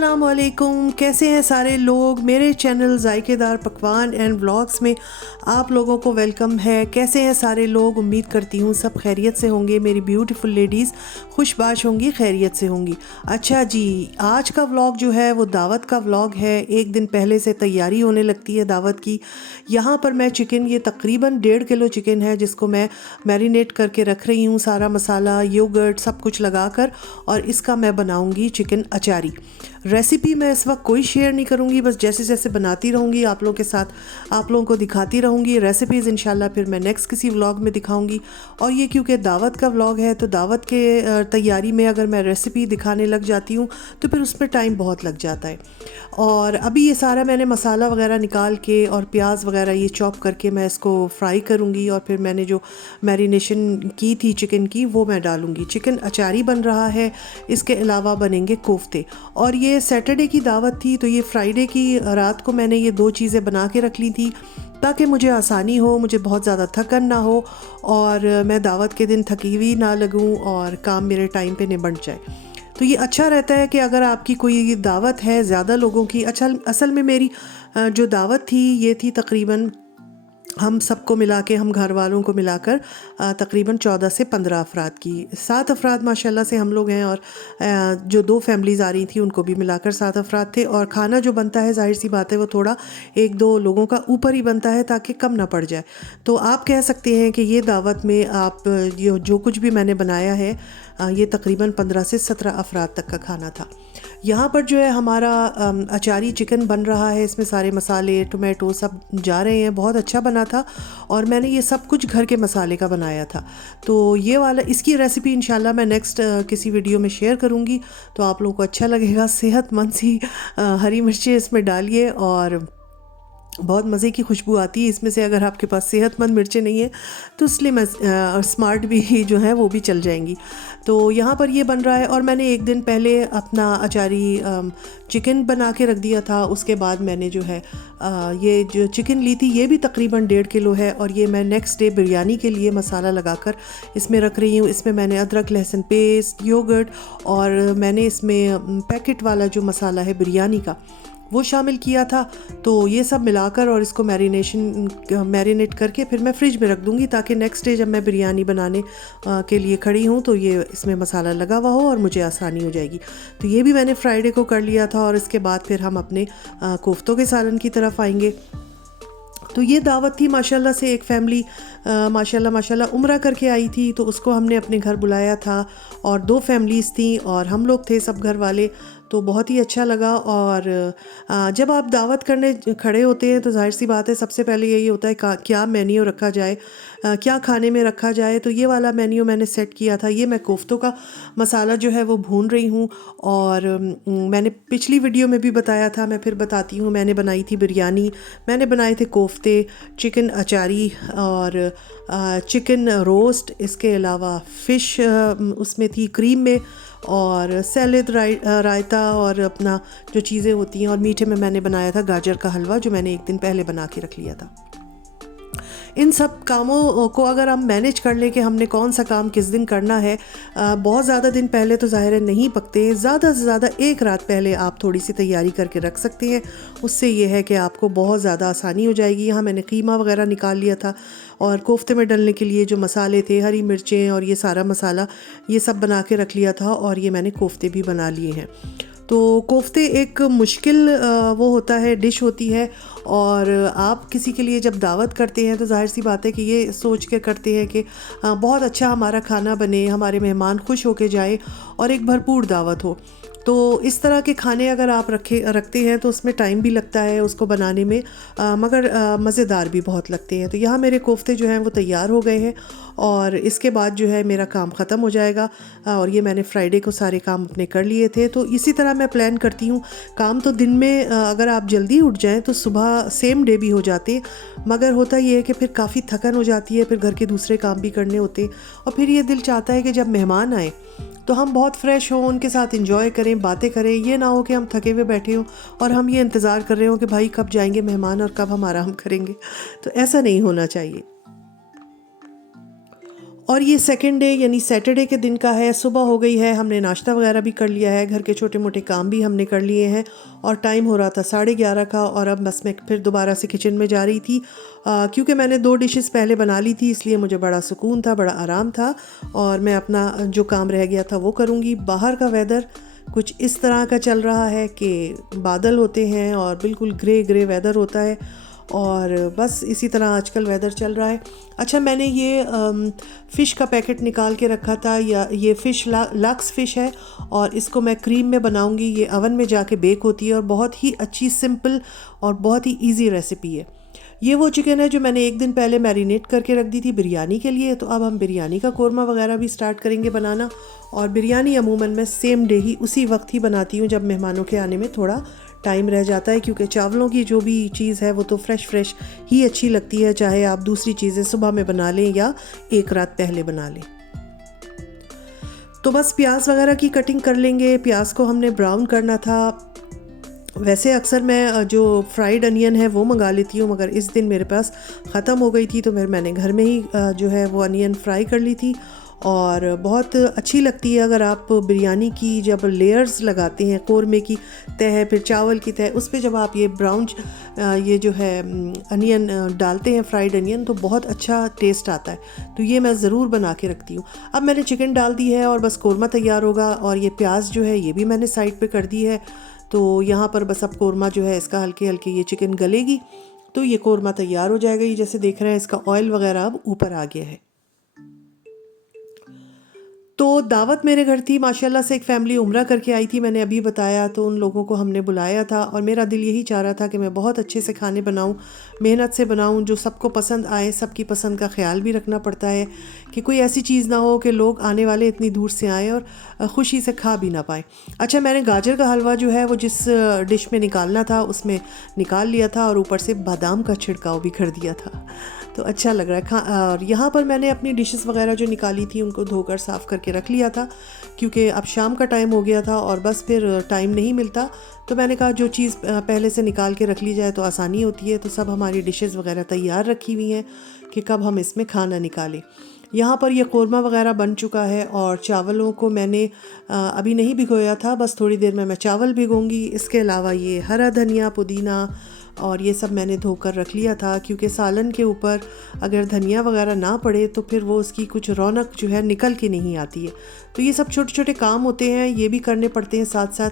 अस्सलाम वालेकुम। कैसे हैं सारे लोग। मेरे चैनल जायकेदार पकवान एंड व्लॉग्स में आप लोगों को वेलकम है। कैसे हैं सारे लोग। उम्मीद करती हूँ सब खैरियत से होंगे। मेरी ब्यूटीफुल लेडीज़ खुशबाश होंगी, खैरियत से होंगी। अच्छा जी, आज का व्लॉग जो है वो दावत का व्लॉग है। एक दिन पहले से तैयारी होने लगती है दावत की। यहाँ पर मैं चिकन, ये तकरीबन 1.5 किलो चिकन है जिसको मैं मैरिनेट करके रख रही हूँ, सारा मसाला, योगर्ट सब कुछ लगाकर, और इसका मैं बनाऊँगी चिकन अचारी। रेसिपी मैं इस वक्त कोई शेयर नहीं करूँगी, बस जैसे जैसे बनाती रहूँगी आप लोगों के साथ, आप लोगों को दिखाती रहूँगी। रेसिपीज़ इंशाल्लाह फिर मैं नेक्स्ट किसी व्लॉग में दिखाऊँगी। और ये क्योंकि दावत का व्लॉग है तो दावत के तैयारी में अगर मैं रेसिपी दिखाने लग जाती हूँ तो फिर उसमें टाइम बहुत लग जाता है। और अभी ये सारा मैंने मसाला वगैरह निकाल के और प्याज वगैरह ये चॉप करके मैं इसको फ्राई करूँगी, और फिर मैंने जो मैरिनेशन की थी चिकन की वो मैं डालूँगी। चिकन अचारी बन रहा है, इसके अलावा बनेंगे कोफ्ते। और ये सैटरडे की दावत थी तो ये फ्राइडे की रात को मैंने ये 2 चीज़ें बना के रख ली थी ताकि मुझे आसानी हो, मुझे बहुत ज़्यादा थकन ना हो और मैं दावत के दिन थकी हुई ना लगूं और काम मेरे टाइम पे निबट जाए। तो ये अच्छा रहता है कि अगर आपकी कोई दावत है ज़्यादा लोगों की। अच्छा, असल में मेरी जो दावत थी ये थी तकरीबन, हम सबको मिला के, हम घर वालों को मिलाकर तकरीबन 14 से 15 अफराद की। 7 अफराद माशाल्लाह से हम लोग हैं, और जो 2 फैमिलीज़ आ रही थी उनको भी मिलाकर 7 अफराद थे। और खाना जो बनता है जाहिर सी बात है वो थोड़ा 1-2 लोगों का ऊपर ही बनता है ताकि कम ना पड़ जाए। तो आप कह सकते हैं कि ये दावत में आप जो कुछ भी मैंने बनाया है ये तकरीबन 15 से 17 अफराद तक का खाना था। यहाँ पर जो है हमारा अचारी चिकन बन रहा है, इसमें सारे मसाले, टोमेटो सब जा रहे हैं। बहुत अच्छा बना था और मैंने ये सब कुछ घर के मसाले का बनाया था। तो ये वाला, इसकी रेसिपी इंशाल्लाह मैं नेक्स्ट किसी वीडियो में शेयर करूँगी तो आप लोगों को अच्छा लगेगा। सेहतमंद सी हरी मिर्चें इसमें डालिए और बहुत मज़े की खुशबू आती है इसमें से। अगर आपके पास सेहतमंद मिर्चें नहीं है तो इसलिए मैं स्मार्ट भी जो है वो भी चल जाएंगी। तो यहाँ पर ये बन रहा है, और मैंने एक दिन पहले अपना अचारी चिकन बना के रख दिया था। उसके बाद मैंने जो है ये जो चिकन ली थी ये भी तकरीबन 1.5 किलो है, और ये मैं नेक्स्ट डे बिरयानी के लिए मसाला लगाकर इसमें रख रही हूँ। इसमें मैंने अदरक लहसुन पेस्ट, योगर्ट, और मैंने इसमें पैकेट वाला जो मसाला है बिरयानी का वो शामिल किया था। तो ये सब मिलाकर और इसको मैरिनेट करके फिर मैं फ्रिज में रख दूँगी ताकि नेक्स्ट डे जब मैं बिरयानी बनाने के लिए खड़ी हूँ तो ये इसमें मसाला लगा हुआ हो और मुझे आसानी हो जाएगी। तो ये भी मैंने फ्राइडे को कर लिया था, और इसके बाद फिर हम अपने कोफ्तों के सालन की तरफ आएंगे। तो ये दावत थी माशाल्लाह से। एक फ़ैमिली माशाल्लाह उम्रा करके आई थी तो उसको हमने अपने घर बुलाया था, और 2 फैमिलीज़ थी और हम लोग थे सब घर वाले। तो बहुत ही अच्छा लगा। और जब आप दावत करने खड़े होते हैं तो जाहिर सी बात है सबसे पहले यही होता है क्या मेन्यू रखा जाए, क्या खाने में रखा जाए। तो ये वाला मेन्यू मैंने सेट किया था। ये मैं कोफ्तों का मसाला जो है वो भून रही हूँ, और मैंने पिछली वीडियो में भी बताया था, मैं फिर बताती हूँ। मैंने बनाई थी बिरयानी, मैंने बनाए थे कोफ्ते, चिकन अचारी और चिकन रोस्ट, इसके अलावा फ़िश उसमें थी क्रीम में, और सैलेड, रायता, और अपना जो चीज़ें होती हैं। और मीठे में मैंने बनाया था गाजर का हलवा जो मैंने एक दिन पहले बना के रख लिया था। इन सब कामों को अगर हम मैनेज कर लें कि हमने कौन सा काम किस दिन करना है, बहुत ज़्यादा दिन पहले तो ज़ाहिर है नहीं पकते। ज़्यादा से ज़्यादा 1 रात पहले आप थोड़ी सी तैयारी करके रख सकते हैं। उससे ये है कि आपको बहुत ज़्यादा आसानी हो जाएगी। यहाँ मैंने कीमा वगैरह निकाल लिया था, और कोफ्ते में डलने के लिए जो मसाले थे, हरी मिर्चें और ये सारा मसाला, ये सब बना के रख लिया था, और ये मैंने कोफ्ते भी बना लिए हैं। तो कोफ्ते एक मुश्किल वो होता है, डिश होती है। और आप किसी के लिए जब दावत करते हैं तो जाहिर सी बात है कि ये सोच के करते हैं कि बहुत अच्छा हमारा खाना बने, हमारे मेहमान खुश होके जाए और एक भरपूर दावत हो। तो इस तरह के खाने अगर आप रखते हैं तो उसमें टाइम भी लगता है उसको बनाने में, मगर मज़ेदार भी बहुत लगते हैं। तो यहाँ मेरे कोफ्ते जो हैं वो तैयार हो गए हैं, और इसके बाद जो है मेरा काम ख़त्म हो जाएगा। और ये मैंने फ्राइडे को सारे काम अपने कर लिए थे। तो इसी तरह मैं प्लान करती हूँ काम। तो दिन में अगर आप जल्दी उठ जाएँ तो सुबह सेम डे भी हो जाते, मगर होता ये है कि फिर काफ़ी थकन हो जाती है, फिर घर के दूसरे काम भी करने होते, और फिर ये दिल चाहता है कि जब मेहमान आए तो हम बहुत फ्रेश हों, उनके साथ एंजॉय करें, बातें करें। ये ना हो कि हम थके हुए बैठे हों और हम ये इंतज़ार कर रहे हो कि भाई कब जाएंगे मेहमान और कब हम आराम करेंगे। तो ऐसा नहीं होना चाहिए। और ये सेकंड डे यानी सैटरडे के दिन का है। सुबह हो गई है, हमने नाश्ता वगैरह भी कर लिया है, घर के छोटे मोटे काम भी हमने कर लिए हैं और टाइम हो रहा था 11:30 का। और अब बस मैं फिर दोबारा से किचन में जा रही थी क्योंकि मैंने 2 डिशेस पहले बना ली थी, इसलिए मुझे बड़ा सुकून था, बड़ा आराम था और मैं अपना जो काम रह गया था वो करूँगी। बाहर का वेदर कुछ इस तरह का चल रहा है कि बादल होते हैं और बिल्कुल ग्रे ग्रे वेदर होता है और बस इसी तरह आजकल वेदर चल रहा है। अच्छा, मैंने ये फ़िश का पैकेट निकाल के रखा था, या ये फ़िश लक्स फ़िश है और इसको मैं क्रीम में बनाऊंगी। ये अवन में जाके बेक होती है और बहुत ही अच्छी, सिंपल और बहुत ही इजी रेसिपी है। ये वो चिकन है जो मैंने एक दिन पहले मैरिनेट करके रख दी थी बिरयानी के लिए। तो अब हम बिरयानी का कोरमा वगैरह भी स्टार्ट करेंगे बनाना। और बिरयानी अमूमन मैं सेम डे ही, उसी वक्त ही बनाती हूँ जब मेहमानों के आने में थोड़ा टाइम रह जाता है, क्योंकि चावलों की जो भी चीज़ है वो तो फ्रेश ही अच्छी लगती है, चाहे आप दूसरी चीज़ें सुबह में बना लें या एक रात पहले बना लें। तो बस प्याज वगैरह की कटिंग कर लेंगे। प्याज को हमने ब्राउन करना था। वैसे अक्सर मैं जो फ्राइड अनियन है वो मंगा लेती हूँ, मगर इस दिन मेरे पास ख़त्म हो गई थी तो फिर मैंने घर में ही जो है वो अनियन फ्राई कर ली थी और बहुत अच्छी लगती है। अगर आप बिरयानी की जब लेयर्स लगाते हैं, कोरमे की तह, फिर चावल की तह, उस पर जब आप ये ब्राउन ये जो है अनियन डालते हैं, फ्राइड अनियन, तो बहुत अच्छा टेस्ट आता है। तो ये मैं ज़रूर बना के रखती हूँ। अब मैंने चिकन डाल दी है और बस कोरमा तैयार होगा। और ये प्याज जो है ये भी मैंने साइड पे कर दी है। तो यहाँ पर बस अब कोरमा जो है इसका हल्के हल्के ये चिकन गलेगी तो ये कोरमा तैयार हो जाएगा। ये जैसे देख रहे हैं इसका ऑयल वगैरह अब ऊपर आ गया है। तो दावत मेरे घर थी, माशाल्लाह से एक फ़ैमिली उम्रा करके आई थी, मैंने अभी बताया। तो उन लोगों को हमने बुलाया था और मेरा दिल यही चाह रहा था कि मैं बहुत अच्छे से खाने बनाऊं, मेहनत से बनाऊं, जो सबको पसंद आए। सबकी पसंद का ख्याल भी रखना पड़ता है कि कोई ऐसी चीज़ ना हो कि लोग आने वाले इतनी दूर से आएँ और ख़ुशी से खा भी ना पाएँ। अच्छा, मैंने गाजर का हलवा जो है वो जिस डिश में निकालना था उसमें निकाल लिया था और ऊपर से बादाम का छिड़काव भी कर दिया था, तो अच्छा लग रहा है और यहाँ पर मैंने अपनी डिशेस वगैरह जो निकाली थी उनको धोकर साफ़ करके रख लिया था, क्योंकि अब शाम का टाइम हो गया था और बस फिर टाइम नहीं मिलता। तो मैंने कहा जो चीज़ पहले से निकाल के रख ली जाए तो आसानी होती है। तो सब हमारी डिशेस वगैरह तैयार रखी हुई हैं कि कब हम इसमें खाना निकालें। यहाँ पर यह कोरमा वगैरह बन चुका है और चावलों को मैंने अभी नहीं भिगोया था, बस थोड़ी देर में मैं चावल भिगोंगी। इसके अलावा ये हरा धनिया, पुदीना और ये सब मैंने धोकर रख लिया था, क्योंकि सालन के ऊपर अगर धनिया वगैरह ना पड़े तो फिर वो उसकी कुछ रौनक जो है निकल के नहीं आती है। तो ये सब छोटे छोटे काम होते हैं, ये भी करने पड़ते हैं साथ साथ।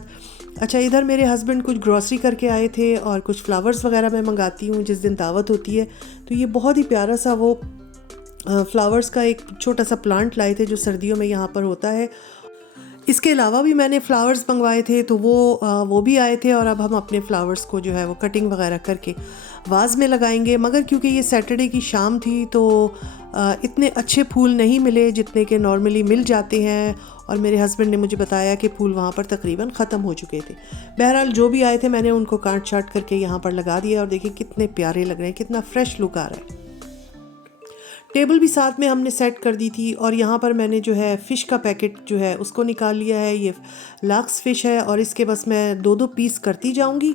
अच्छा, इधर मेरे हस्बैंड कुछ ग्रॉसरी करके आए थे और कुछ फ्लावर्स वगैरह मैं मंगाती हूँ जिस दिन दावत होती है। तो ये बहुत ही प्यारा सा वो फ्लावर्स का एक छोटा सा प्लांट लाए थे जो सर्दियों में यहाँ पर होता है। इसके अलावा भी मैंने फ़्लावर्स मंगवाए थे तो वो भी आए थे और अब हम अपने फ़्लावर्स को जो है वो कटिंग वगैरह करके वाज में लगाएंगे। मगर क्योंकि ये सैटरडे की शाम थी तो इतने अच्छे फूल नहीं मिले जितने के नॉर्मली मिल जाते हैं और मेरे हस्बैंड ने मुझे बताया कि फूल वहाँ पर तकरीबन ख़त्म हो चुके थे। बहरहाल जो भी आए थे मैंने उनको काट छाट करके यहाँ पर लगा दिया और देखिए कितने प्यारे लग रहे हैं, कितना फ्रेश लुक आ रहा है। टेबल भी साथ में हमने सेट कर दी थी और यहाँ पर मैंने जो है फ़िश का पैकेट जो है उसको निकाल लिया है। ये लक्स फ़िश है और इसके बस मैं 2-2 पीस करती जाऊँगी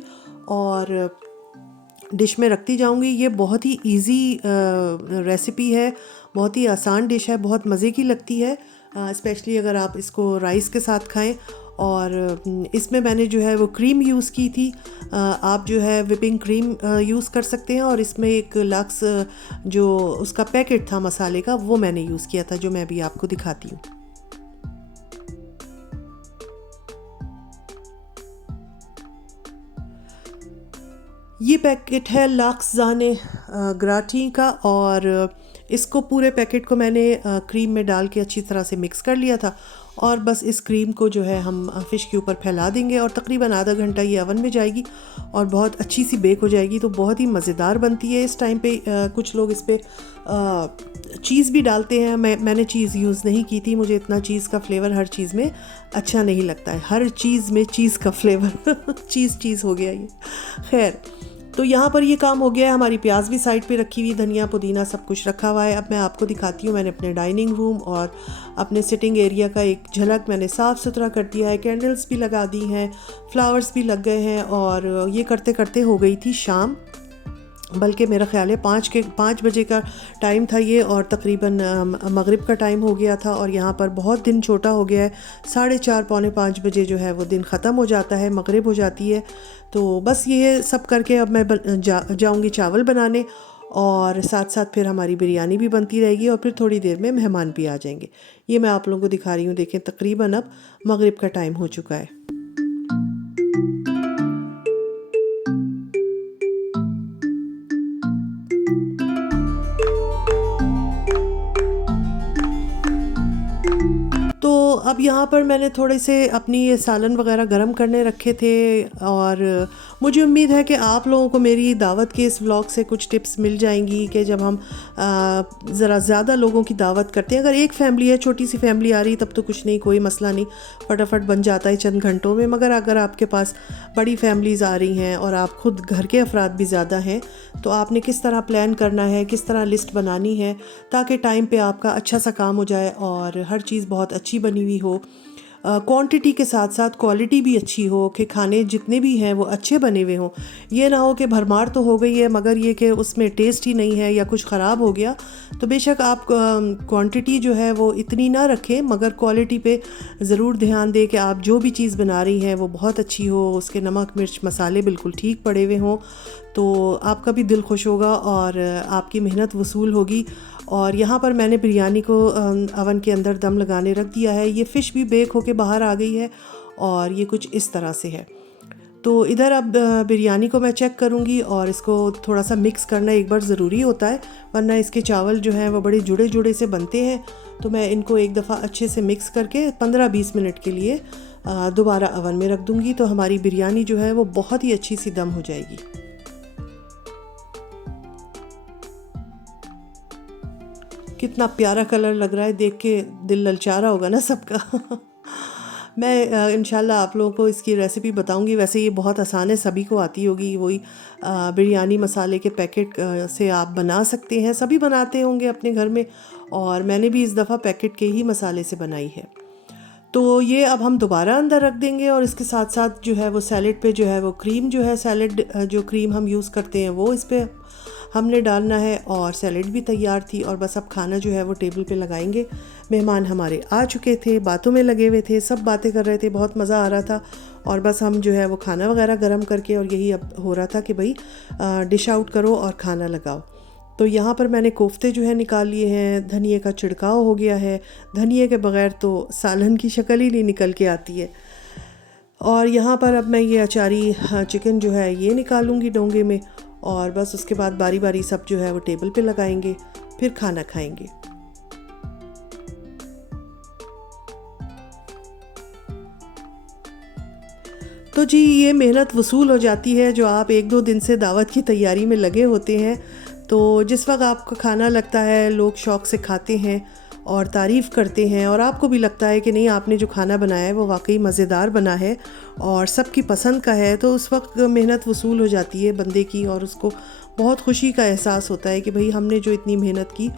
और डिश में रखती जाऊँगी। ये बहुत ही इजी रेसिपी है, बहुत ही आसान डिश है, बहुत मज़े की लगती है, स्पेशली अगर आप इसको राइस के साथ खाएं। और इसमें मैंने जो है वो क्रीम यूज़ की थी, आप जो है विपिंग क्रीम यूज़ कर सकते हैं। और इसमें एक लक्स जो उसका पैकेट था मसाले का वो मैंने यूज़ किया था, जो मैं अभी आपको दिखाती हूँ। ये पैकेट है लक्स ज़ाने ग्राटी का और इसको पूरे पैकेट को मैंने क्रीम में डाल के अच्छी तरह से मिक्स कर लिया था और बस इस क्रीम को जो है हम फ़िश के ऊपर फैला देंगे और तकरीबन आधा घंटा ये ओवन में जाएगी और बहुत अच्छी सी बेक हो जाएगी। तो बहुत ही मज़ेदार बनती है। इस टाइम पे कुछ लोग इस पर चीज़ भी डालते हैं, मैंने चीज़ यूज़ नहीं की थी, मुझे इतना चीज़ का फ्लेवर हर चीज़ में अच्छा नहीं लगता है। हर चीज़ में चीज़ का फ्लेवर चीज़ हो गया ये। खैर, तो यहाँ पर ये काम हो गया है। हमारी प्याज भी साइड पे रखी हुई, धनिया पुदीना सब कुछ रखा हुआ है। अब मैं आपको दिखाती हूँ, मैंने अपने डाइनिंग रूम और अपने सिटिंग एरिया का एक झलक मैंने साफ़ सुथरा कर दिया है। कैंडल्स भी लगा दी हैं, फ्लावर्स भी लग गए हैं और ये करते करते हो गई थी शाम। बल्कि मेरा ख़्याल है 5 बजे का टाइम था ये, और तकरीबन मगरिब का टाइम हो गया था। और यहाँ पर बहुत दिन छोटा हो गया है, 4:30 पौने 5 बजे जो है वो दिन ख़त्म हो जाता है, मगरिब हो जाती है। तो बस ये सब करके अब मैं जाऊँगी चावल बनाने, और साथ साथ फिर हमारी बिरयानी भी बनती रहेगी, और फिर थोड़ी देर में मेहमान भी आ जाएंगे। ये मैं आप लोगों को दिखा रही हूँ, देखें तकरीबन अब मगरिब का टाइम हो चुका है। तो अब यहाँ पर मैंने थोड़े से अपनी ये सालन वगैरह गरम करने रखे थे, और मुझे उम्मीद है कि आप लोगों को मेरी दावत के इस व्लॉग से कुछ टिप्स मिल जाएंगी कि जब हम ज़रा ज़्यादा लोगों की दावत करते हैं, अगर एक फ़ैमिली है, छोटी सी फैमिली आ रही, तब तो कुछ नहीं, कोई मसला नहीं, फटाफट बन जाता है चंद घंटों में। मगर अगर आपके पास बड़ी फैमिलीज़ आ रही हैं और आप ख़ुद घर के अफराद भी ज़्यादा हैं, तो आपने किस तरह प्लान करना है, किस तरह लिस्ट बनानी है, ताकि टाइम पे आपका अच्छा सा काम हो जाए और हर चीज़ बहुत अच्छी बनी हुई हो, क्वांटिटी के साथ साथ क्वालिटी भी अच्छी हो, कि खाने जितने भी हैं वो अच्छे बने हुए हों। ये ना हो कि भरमार तो हो गई है मगर ये कि उसमें टेस्ट ही नहीं है या कुछ ख़राब हो गया। तो बेशक आप क्वांटिटी जो है वो इतनी ना रखें, मगर क्वालिटी पे ज़रूर ध्यान दें कि आप जो भी चीज़ बना रही हैं वो बहुत अच्छी हो, उसके नमक मिर्च मसाले बिल्कुल ठीक पड़े हुए हों, तो आपका भी दिल खुश होगा और आपकी मेहनत वसूल होगी। और यहाँ पर मैंने बिरयानी को अवन के अंदर दम लगाने रख दिया है। ये फ़िश भी बेक होके बाहर आ गई है और ये कुछ इस तरह से है। तो इधर अब बिरयानी को मैं चेक करूँगी और इसको थोड़ा सा मिक्स करना एक बार ज़रूरी होता है, वरना इसके चावल जो हैं वो बड़े जुड़े जुड़े से बनते हैं। तो मैं इनको एक दफ़ा अच्छे से मिक्स करके 15-20 मिनट के लिए दोबारा अवन में रख दूँगी, तो हमारी बिरयानी जो है वो बहुत ही अच्छी सी दम हो जाएगी। कितना प्यारा कलर लग रहा है, देख के दिल ललचा रहा होगा ना सबका। मैं इंशाल्लाह आप लोगों को इसकी रेसिपी बताऊंगी। वैसे ये बहुत आसान है, सभी को आती होगी। वही बिरयानी मसाले के पैकेट से आप बना सकते हैं, सभी बनाते होंगे अपने घर में, और मैंने भी इस दफ़ा पैकेट के ही मसाले से बनाई है। तो ये अब हम दोबारा अंदर रख देंगे, और इसके साथ साथ जो है वो सैलेड पे जो है वो क्रीम जो है, सैलेड जो क्रीम हम यूज़ करते हैं वो इस पर हमने डालना है। और सैलेड भी तैयार थी, और बस अब खाना जो है वो टेबल पे लगाएंगे। मेहमान हमारे आ चुके थे, बातों में लगे हुए थे, सब बातें कर रहे थे, बहुत मज़ा आ रहा था। और बस हम जो है वो खाना वगैरह गर्म करके, और यही अब हो रहा था कि भाई डिश आउट करो और खाना लगाओ। तो यहाँ पर मैंने कोफ्ते जो है निकाल लिए हैं, धनिए का छिड़काव हो गया है। धनिए के बग़ैर तो सालन की शक्ल ही नहीं निकल के आती है। और यहाँ पर अब मैं ये अचारी चिकन जो है ये निकालूंगी डोंगे में, और बस उसके बाद बारी बारी सब जो है वो टेबल पे लगाएंगे, फिर खाना खाएंगे। तो जी ये मेहनत वसूल हो जाती है जो आप 1-2 दिन से दावत की तैयारी में लगे होते हैं। तो जिस वक्त आपको खाना लगता है, लोग शौक़ से खाते हैं और तारीफ़ करते हैं, और आपको भी लगता है कि नहीं आपने जो खाना बनाया है वो वाकई मज़ेदार बना है और सबकी पसंद का है, तो उस वक्त मेहनत वसूल हो जाती है बंदे की, और उसको बहुत खुशी का एहसास होता है कि भाई हमने जो इतनी मेहनत की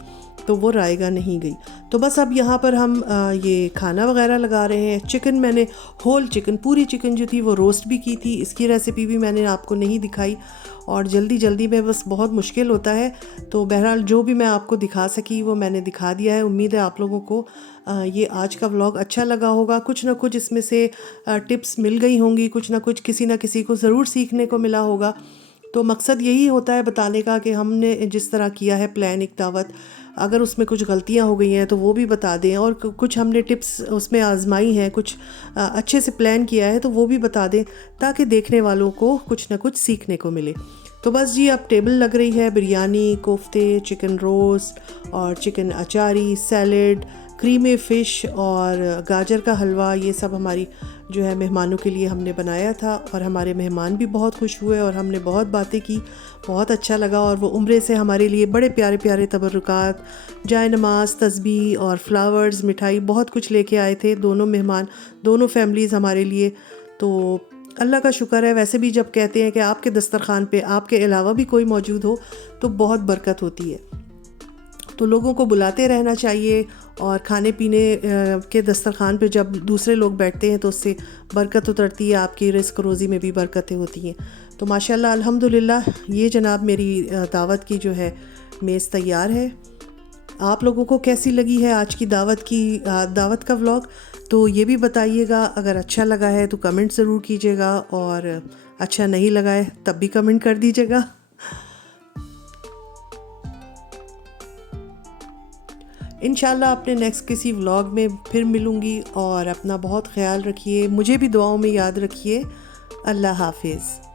तो वो रायगा नहीं गई। तो बस अब यहाँ पर हम ये खाना वगैरह लगा रहे हैं। चिकन मैंने होल चिकन, पूरी चिकन जो थी वो रोस्ट भी की थी, इसकी रेसिपी भी मैंने आपको नहीं दिखाई, और जल्दी जल्दी में बस बहुत मुश्किल होता है। तो बहरहाल जो भी मैं आपको दिखा सकी वो मैंने दिखा दिया है। उम्मीद है आप लोगों को ये आज का व्लॉग अच्छा लगा होगा। कुछ ना कुछ इसमें से टिप्स मिल गई होंगी, कुछ ना कुछ किसी ना किसी को ज़रूर सीखने को मिला होगा। तो मकसद यही होता है बताने का कि हमने जिस तरह किया है प्लान एक दावत, अगर उसमें कुछ गलतियां हो गई हैं तो वो भी बता दें, और कुछ हमने टिप्स उसमें आजमाई हैं, कुछ अच्छे से प्लान किया है तो वो भी बता दें, ताकि देखने वालों को कुछ ना कुछ सीखने को मिले। तो बस जी अब टेबल लग रही है, बिरयानी, कोफ्ते, चिकन रोस्ट और चिकन अचारी, सैलेड, क्रीमी फ़िश और गाजर का हलवा, ये सब हमारी जो है मेहमानों के लिए हमने बनाया था। और हमारे मेहमान भी बहुत खुश हुए और हमने बहुत बातें की, बहुत अच्छा लगा। और वो उम्रे से हमारे लिए बड़े प्यारे प्यारे तबरुकात, जाय नमाज, तस्बीह और फ्लावर्स, मिठाई, बहुत कुछ लेके आए थे दोनों मेहमान, दोनों फैमिलीज़ हमारे लिए। तो अल्लाह का शुक्र है। वैसे भी जब कहते हैं कि आपके दस्तरखान पे आपके अलावा भी कोई मौजूद हो तो बहुत बरकत होती है। तो लोगों को बुलाते रहना चाहिए, और खाने पीने के दस्तरखान पे जब दूसरे लोग बैठते हैं तो उससे बरकत उतरती है, आपकी रिस्क रोज़ी में भी बरकतें होती हैं। तो माशाल्लाह अल्हम्दुलिल्लाह ये जनाब मेरी दावत की जो है मेज़ तैयार है। आप लोगों को कैसी लगी है आज की दावत का व्लॉग, तो ये भी बताइएगा। अगर अच्छा लगा है तो कमेंट ज़रूर कीजिएगा, और अच्छा नहीं लगा है तब भी कमेंट कर दीजिएगा। इंशाल्लाह अपने नेक्स्ट किसी व्लॉग में फिर मिलूँगी, और अपना बहुत ख्याल रखिए, मुझे भी दुआओं में याद रखिए। अल्लाह हाफिज़।